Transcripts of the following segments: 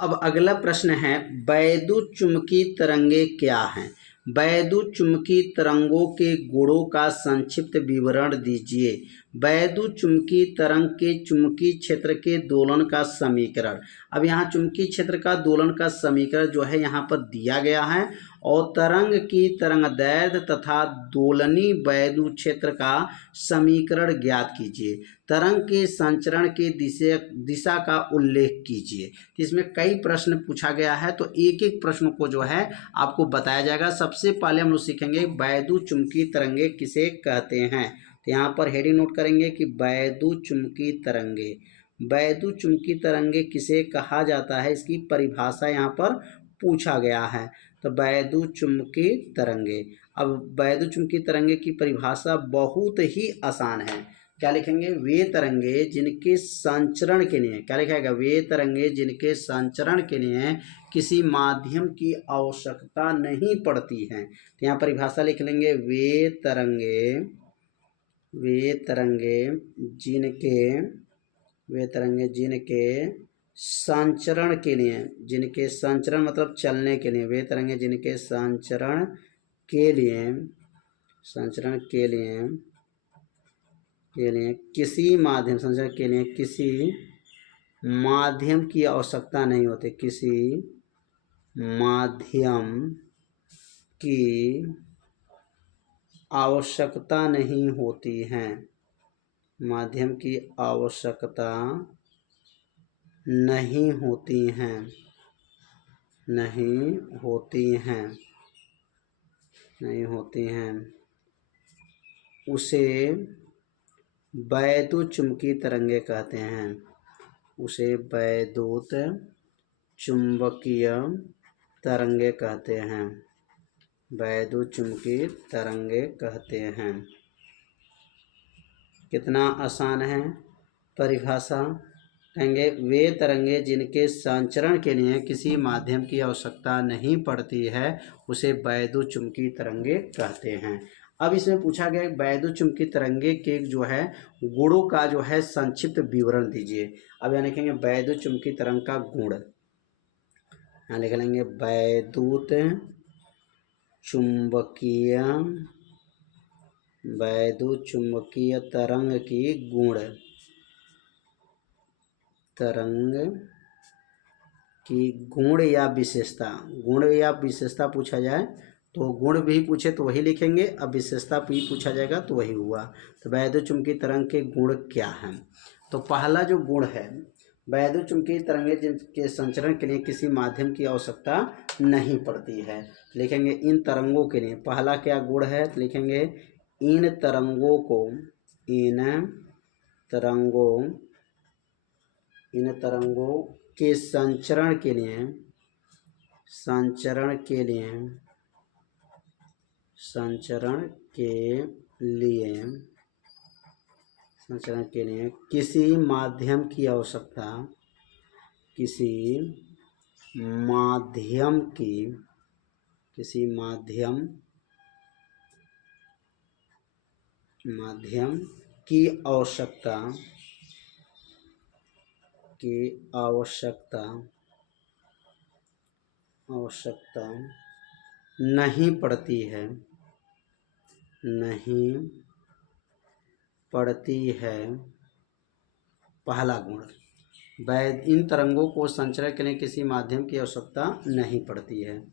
अब अगला प्रश्न है, वैद्युत चुम्बकीय तरंगे क्या हैं? वैद्युत चुम्बकीय तरंगों के गुणों का संक्षिप्त विवरण दीजिए। वैद्युत चुम्बकीय तरंग के चुम्बकीय क्षेत्र के दोलन का समीकरण। अब यहाँ चुम्बकीय क्षेत्र का दोलन का समीकरण जो है यहाँ पर दिया गया है, और तरंग की तरंगदैर्घ्य तथा दोलनी वैद्युत क्षेत्र का समीकरण ज्ञात कीजिए। तरंग के संचरण के दिशा का उल्लेख कीजिए। इसमें कई प्रश्न पूछा गया है, तो एक एक प्रश्न को जो है आपको बताया जाएगा। सबसे पहले हम लोग सीखेंगे वैद्युत चुम्बकीय तरंगे किसे कहते हैं। तो यहाँ पर हेडिंग नोट करेंगे कि वैद्युत चुम्बकीय तरंगे। वैद्युत चुम्बकीय तरंगे किसे कहा जाता है, इसकी परिभाषा यहाँ पर पूछा गया है। तो वैद्युत चुम्बकीय तरंगे। अब वैद्युत चुम्बकीय तरंगे की परिभाषा बहुत ही आसान है। क्या लिखेंगे? वे तरंगे जिनके संचरण के लिए, क्या लिखा जाएगा? वे तरंगे जिनके संचरण के लिए किसी माध्यम की आवश्यकता नहीं पड़ती है। तो यहाँ परिभाषा लिख लेंगे, वे तरंगे जिनके संचरण के लिए, जिनके संचरण मतलब चलने के लिए, वे तरंगे जिनके संचरण के लिए किसी माध्यम, संचरण के लिए किसी माध्यम की आवश्यकता नहीं होती, किसी माध्यम की आवश्यकता नहीं होती है, माध्यम की आवश्यकता नहीं होती हैं, उसे वैद्युत चुम्बकीय तरंगे कहते हैं। उसे वैद्युत चुम्बकीय तरंगे कहते हैं। वैद्युत चुम्बकीय तरंगे कहते हैं। कितना आसान है परिभाषा। कहेंगे वे तरंगे जिनके संचरण के लिए किसी माध्यम की आवश्यकता नहीं पड़ती है, उसे वैद्युत चुम्बकीय तरंगे कहते हैं। अब इसमें पूछा गया वैद्युत चुम्बकीय तरंगे के जो है गुणों का जो है संक्षिप्त विवरण दीजिए। अब यहाँ लिखेंगे वैद्युत चुम्बकीय तरंग का गुण। यहाँ लिख लेंगे वैद्युत चुम्बकीय तरंग की गुण या विशेषता पूछा जाए तो गुण भी पूछे तो वही लिखेंगे, अब विशेषता भी पूछा जाएगा तो वही हुआ। तो वैद्युत चुम्बकीय तरंग के गुण क्या हैं? तो पहला जो गुण है, वैद्युत चुम्बकीय तरंगे जिनके संचरण के लिए किसी माध्यम की आवश्यकता नहीं पड़ती है, लिखेंगे इन तरंगों के लिए। पहला क्या गुण है? तो लिखेंगे इन तरंगों के संचरण के लिए किसी माध्यम की आवश्यकता नहीं पड़ती है। पहला गुण, इन तरंगों को संचरण के लिए किसी माध्यम की आवश्यकता नहीं पड़ती है।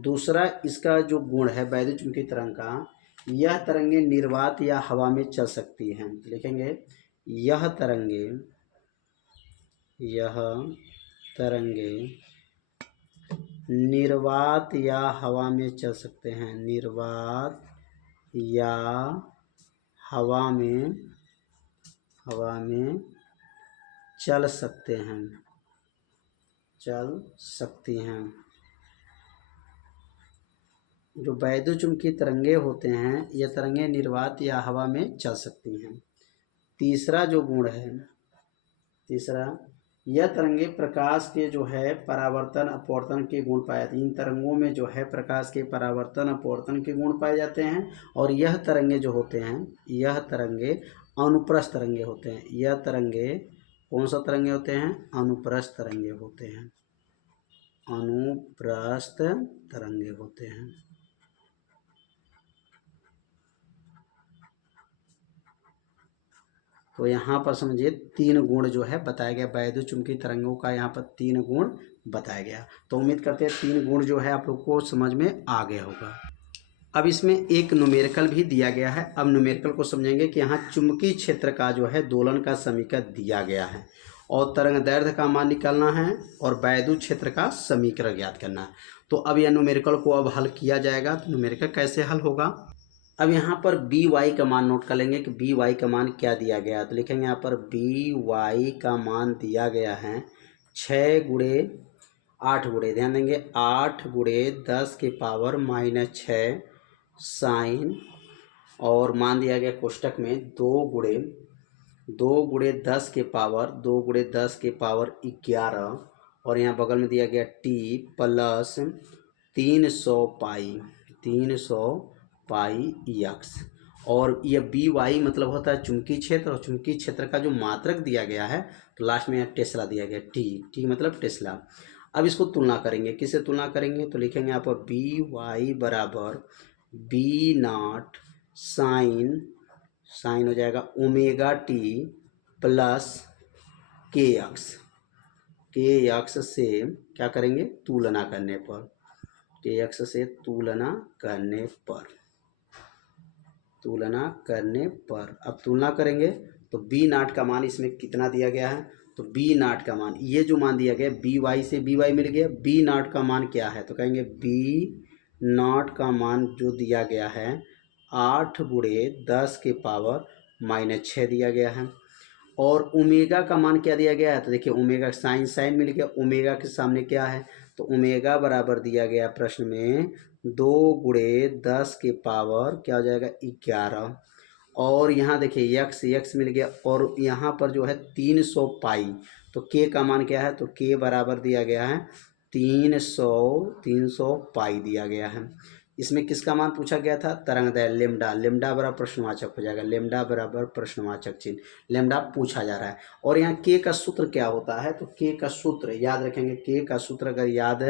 दूसरा इसका जो गुण है वैद्युत चुम्बकीय तरंग का, यह तरंगे निर्वात या हवा में चल सकती हैं। लिखेंगे यह तरंगे निर्वात या हवा में चल सकते हैं। निर्वात या हवा में चल सकती हैं। जो वैद्युत चुम्बकीय तरंगे होते हैं, ये तरंगे निर्वात या हवा में चल सकती हैं। तीसरा जो गुण है, यह तरंगे प्रकाश के जो है परावर्तन अपवर्तन के गुण पाए जाते हैं। इन तरंगों में जो है प्रकाश के परावर्तन अपवर्तन के गुण पाए जाते हैं। और यह तरंगे जो होते हैं, यह तरंगे अनुप्रस्थ तरंगे होते हैं। यह तरंगे कौन सा तरंगे होते हैं? अनुप्रस्थ तरंगे होते हैं। अनुप्रस्थ तरंगे होते हैं। तो यहाँ पर समझिए 3 गुण जो है बताया गया, वैद्युत चुंबकीय तरंगों का यहाँ पर 3 गुण बताया गया। तो उम्मीद करते हैं 3 गुण जो है आप लोग को समझ में आ गया होगा। अब इसमें एक न्यूमेरिकल भी दिया गया है। अब न्यूमेरिकल को समझेंगे कि यहाँ चुंबकीय क्षेत्र का जो है दोलन का समीकरण दिया गया है और तरंग दैर्ध्य का मान निकालना है और वैद्युत क्षेत्र का समीकरण ज्ञात करना है। तो अब यह न्यूमेरिकल को अब हल किया जाएगा। तो न्यूमेरिकल कैसे हल होगा, अब यहाँ पर बी वाई का मान नोट कर लेंगे कि बी वाई का मान क्या दिया गया है। तो लिखेंगे यहाँ पर बी वाई का मान दिया गया है 6 गुणे 8 गुणे, ध्यान देंगे 8 गुणे 10 के पावर -6 साइन, और मान दिया गया कोष्टक में 2 गुणे 10 के पावर 11, और यहाँ बगल में दिया गया टी प्लस 300 पाई यक्स। और ये बी वाई मतलब होता है चुंबकीय क्षेत्र, और चुंबकीय क्षेत्र का जो मात्रक दिया गया है तो लास्ट में यहाँ टेस्ला दिया गया, टी मतलब टेस्ला। अब इसको तुलना करेंगे, किससे तुलना करेंगे, तो लिखेंगे यहाँ पर बी वाई बराबर बी नॉट साइन हो जाएगा omega T plus K x से क्या करेंगे, तुलना करने पर, के एक्स से तुलना करने पर अब तुलना करेंगे तो बी नॉट का मान इसमें कितना दिया गया है, तो बी नॉट का मान, ये जो मान दिया गया बी वाई से बी वाई मिल गया, बी नॉट का मान क्या है, तो कहेंगे बी नॉट का मान जो दिया गया है 8 गुणे 10 के पावर -6 दिया गया है। और ओमेगा का मान क्या दिया गया है, तो देखिए ओमेगा साइन मिल गया, ओमेगा के सामने क्या है, तो ओमेगा बराबर दिया गया प्रश्न में 2 गुणे 10 के पावर क्या हो जाएगा 11, और यहाँ देखिए यक्स मिल गया, और यहाँ पर जो है 300 पाई, तो के का मान क्या है, तो के बराबर दिया गया है 300 पाई दिया गया है। इसमें किसका मान पूछा गया था, तरंगदैर्घ्य लेमडा बराबर प्रश्नवाचक हो जाएगा, लेमडा बराबर प्रश्नवाचक चिन्ह, लेमडा पूछा जा रहा है। और यहाँ के का सूत्र क्या होता है, तो के का सूत्र याद रखेंगे, के का सूत्र अगर याद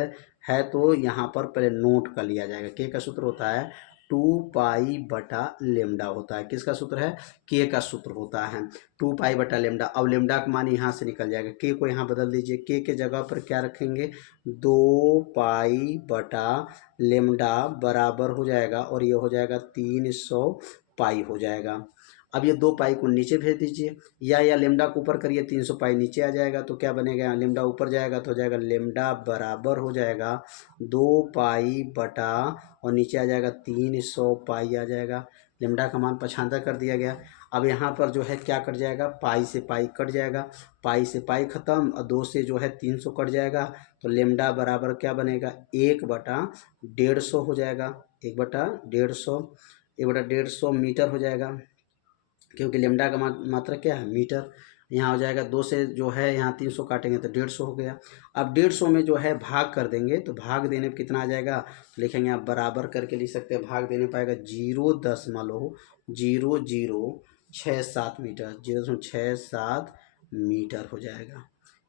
है तो यहाँ पर पहले नोट कर लिया जाएगा। के का सूत्र होता है 2 पाई बटा लेमडा होता है, किसका सूत्र है, के का सूत्र होता है 2 पाई बटा लेमडा। अब लेमडा का मान यहाँ से निकल जाएगा, के को यहाँ बदल दीजिए, के जगह पर क्या रखेंगे 2 पाई बटा लेमडा बराबर हो जाएगा, और ये हो जाएगा 300 पाई हो जाएगा। अब ये 2 पाई को नीचे भेज दीजिए, या लेमडा को ऊपर करिए, 300 पाई नीचे आ जाएगा, तो क्या बनेगा, लेमडा ऊपर जाएगा तो हो जाएगा लेमडा बराबर हो जाएगा 2 पाई बटा, और नीचे आ जाएगा 300 पाई आ जाएगा, लेमडा का मान 75 कर दिया गया। अब यहाँ पर जो है क्या कट जाएगा, पाई से पाई कट जाएगा, पाई से पाई खत्म, और 2 से जो है 300 कट जाएगा, तो लेमडा बराबर क्या बनेगा 1/150 हो जाएगा, 1/150 मीटर हो जाएगा, क्योंकि लेमडा का मात्रा क्या है मीटर। यहाँ हो जाएगा 2 से जो है यहाँ 300 काटेंगे तो 150 हो गया। अब 150 में जो है भाग कर देंगे, तो भाग देने पर कितना आ जाएगा, तो लिखेंगे आप बराबर करके लिख सकते हैं, भाग देने पाएगा 0.0067 मीटर, 0.67 मीटर हो जाएगा।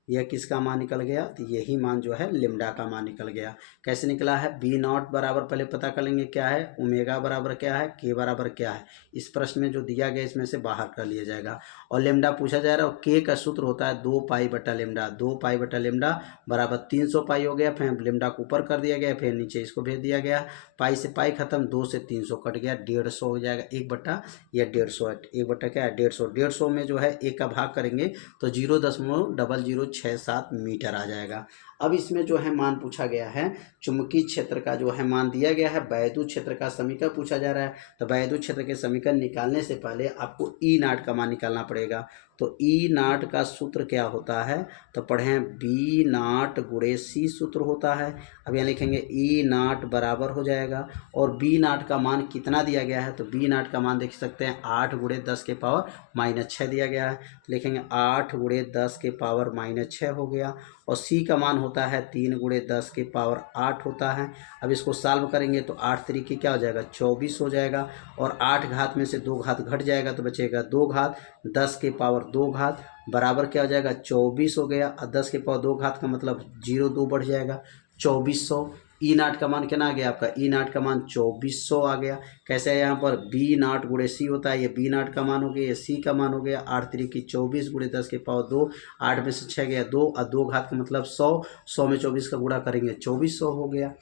यह किसका मान निकल गया, तो यही मान जो है लेमडा का मान निकल गया। कैसे निकला है, बी नॉट बराबर पहले पता कर लेंगे क्या है, ओमेगा बराबर क्या है, के बराबर क्या है, इस प्रश्न में जो दिया गया इसमें से बाहर कर लिया जाएगा। और लेमडा पूछा जा रहा है, और के का सूत्र होता है 2 पाई बटा लेमडा, 2 पाई बटा लेमडा बराबर 300 पाई हो गया, फिर लेमडा को ऊपर कर दिया गया, फिर नीचे इसको भेज दिया गया, पाई से पाई खत्म, 2 से 300 कट गया, 150 हो जाएगा, 1/150 क्या है 150 में जो है 1 का भाग करेंगे तो 0.0067 मीटर आ जाएगा। अब इसमें जो है मान पूछा गया है, चुंबकीय क्षेत्र का जो है मान दिया गया है, वैद्युत क्षेत्र का समीकरण पूछा जा रहा है। तो वैद्युत क्षेत्र के समीकरण निकालने से पहले आपको ई नॉट का मान निकालना पड़ेगा। तो ई नॉट का सूत्र क्या होता है, तो पढ़ें बी नॉट गुणे सी सूत्र होता है। अब यहाँ लिखेंगे ई नॉट बराबर हो जाएगा, और बी नॉट का मान कितना दिया गया है, तो बी नॉट का मान देख सकते हैं 8 गुणे 10 के पावर -6 दिया गया है, तो लिखेंगे 8 गुणे 10 के पावर -6 हो गया, और सी का मान होता है 3 गुणे 10 के पावर 8 होता है। अब इसको सॉल्व करेंगे तो 8 तरीके क्या हो जाएगा 24 हो जाएगा, और 8 घात में से 2 घात घट जाएगा तो बचेगा 2 घात, 10 के पावर 2 घात, बराबर क्या हो जाएगा 24 हो गया। 10 के पावर 2 घात का मतलब 0 2 बढ़ जाएगा 2400। ई नाट का मान कितना आ गया आपका, ई नाट का मान 2400 आ गया। कैसे है यहाँ पर बी नाट गुणे सी होता है, ये बी नाट का मान हो गया, ये सी का मान हो गया। 8 3 की 24 गुणे 10 के पावर 2, 8 में से 6 गया 2 और 2 घात का मतलब 100, 100 में 24 का गुणा करेंगे 2400 हो गया।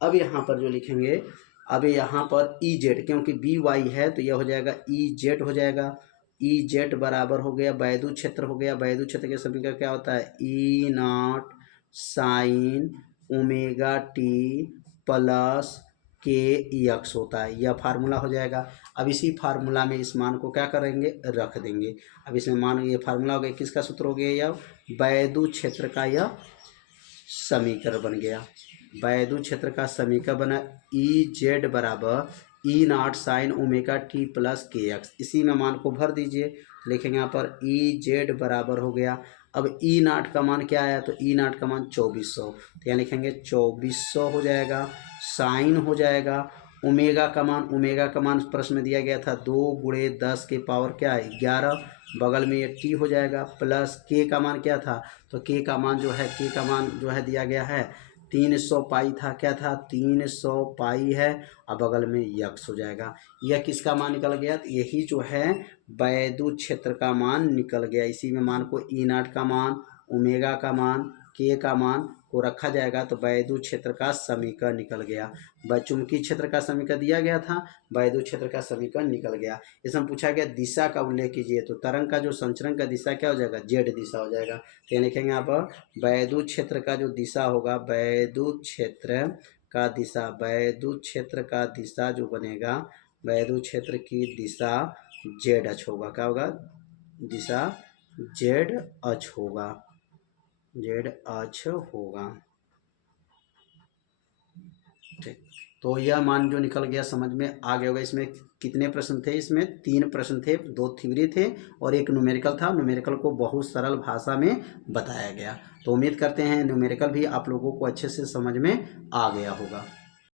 अब यहाँ पर जो लिखेंगे, अब यहाँ पर ई जेड, क्योंकि बी वाई है तो यह हो जाएगा ई जेड हो जाएगा। ई जेड बराबर हो गया वैद्युत क्षेत्र हो गया। वैद्युत क्षेत्र के समीकरण क्या होता है, E naught sine omega T plus K X होता है, यह फार्मूला हो जाएगा। अब इसी फार्मूला में इस मान को क्या करेंगे, रख देंगे। अब इसमें मान ये फार्मूला हो गया, किसका सूत्र हो गया, यह वैद्युत क्षेत्र का यह समीकरण बन गया। वैद्युत क्षेत्र का समीकरण बना ई जेड बराबर E naught sine omega T plus K X. इसी में मान को भर दीजिए, लिखेंगे यहाँ पर ई जेड बराबर हो गया। अब ई नाट का मान क्या आया, तो ई नाट का मान 2400, तो यहाँ लिखेंगे 2400 हो जाएगा। साइन हो जाएगा ओमेगा का मान, ओमेगा का मान प्रश्न में दिया गया था 2 गुणे 10 के पावर क्या है 11, बगल में ये टी हो जाएगा प्लस के का मान क्या था, तो के का मान जो है, के का मान जो है दिया गया है 300 पाई था, क्या था 300 पाई है, और बगल में यक्स हो जाएगा। यह किसका मान निकल गया, तो यही जो है वैद्युत क्षेत्र का मान निकल गया। इसी में मान को ई नाट का मान, ओमेगा का मान, के का मान को रखा जाएगा तो वैद्युत क्षेत्र का समीकरण निकल गया। चुंबकीय क्षेत्र का समीकरण दिया गया था, वैद्युत क्षेत्र का समीकरण निकल गया। इसमें पूछा गया दिशा का उल्लेख कीजिए, तो तरंग का जो संचरण का दिशा क्या हो जाएगा, जेड दिशा हो जाएगा। तो ये लिखेंगे यहाँ पर वैद्युत क्षेत्र का जो दिशा होगा, वैद्युत क्षेत्र का दिशा, वैद्युत क्षेत्र का दिशा जो बनेगा, वैद्युत क्षेत्र की दिशा जेड अक्ष होगा। क्या होगा, दिशा जेड अक्ष होगा, जेड अक्ष होगा। ठीक, तो यह मान जो निकल गया समझ में आ गया होगा। इसमें कितने प्रश्न थे, इसमें 3 प्रश्न थे, 2 थ्योरी थे और एक न्यूमेरिकल था। न्यूमेरिकल को बहुत सरल भाषा में बताया गया। तो उम्मीद करते हैं न्यूमेरिकल भी आप लोगों को अच्छे से समझ में आ गया होगा।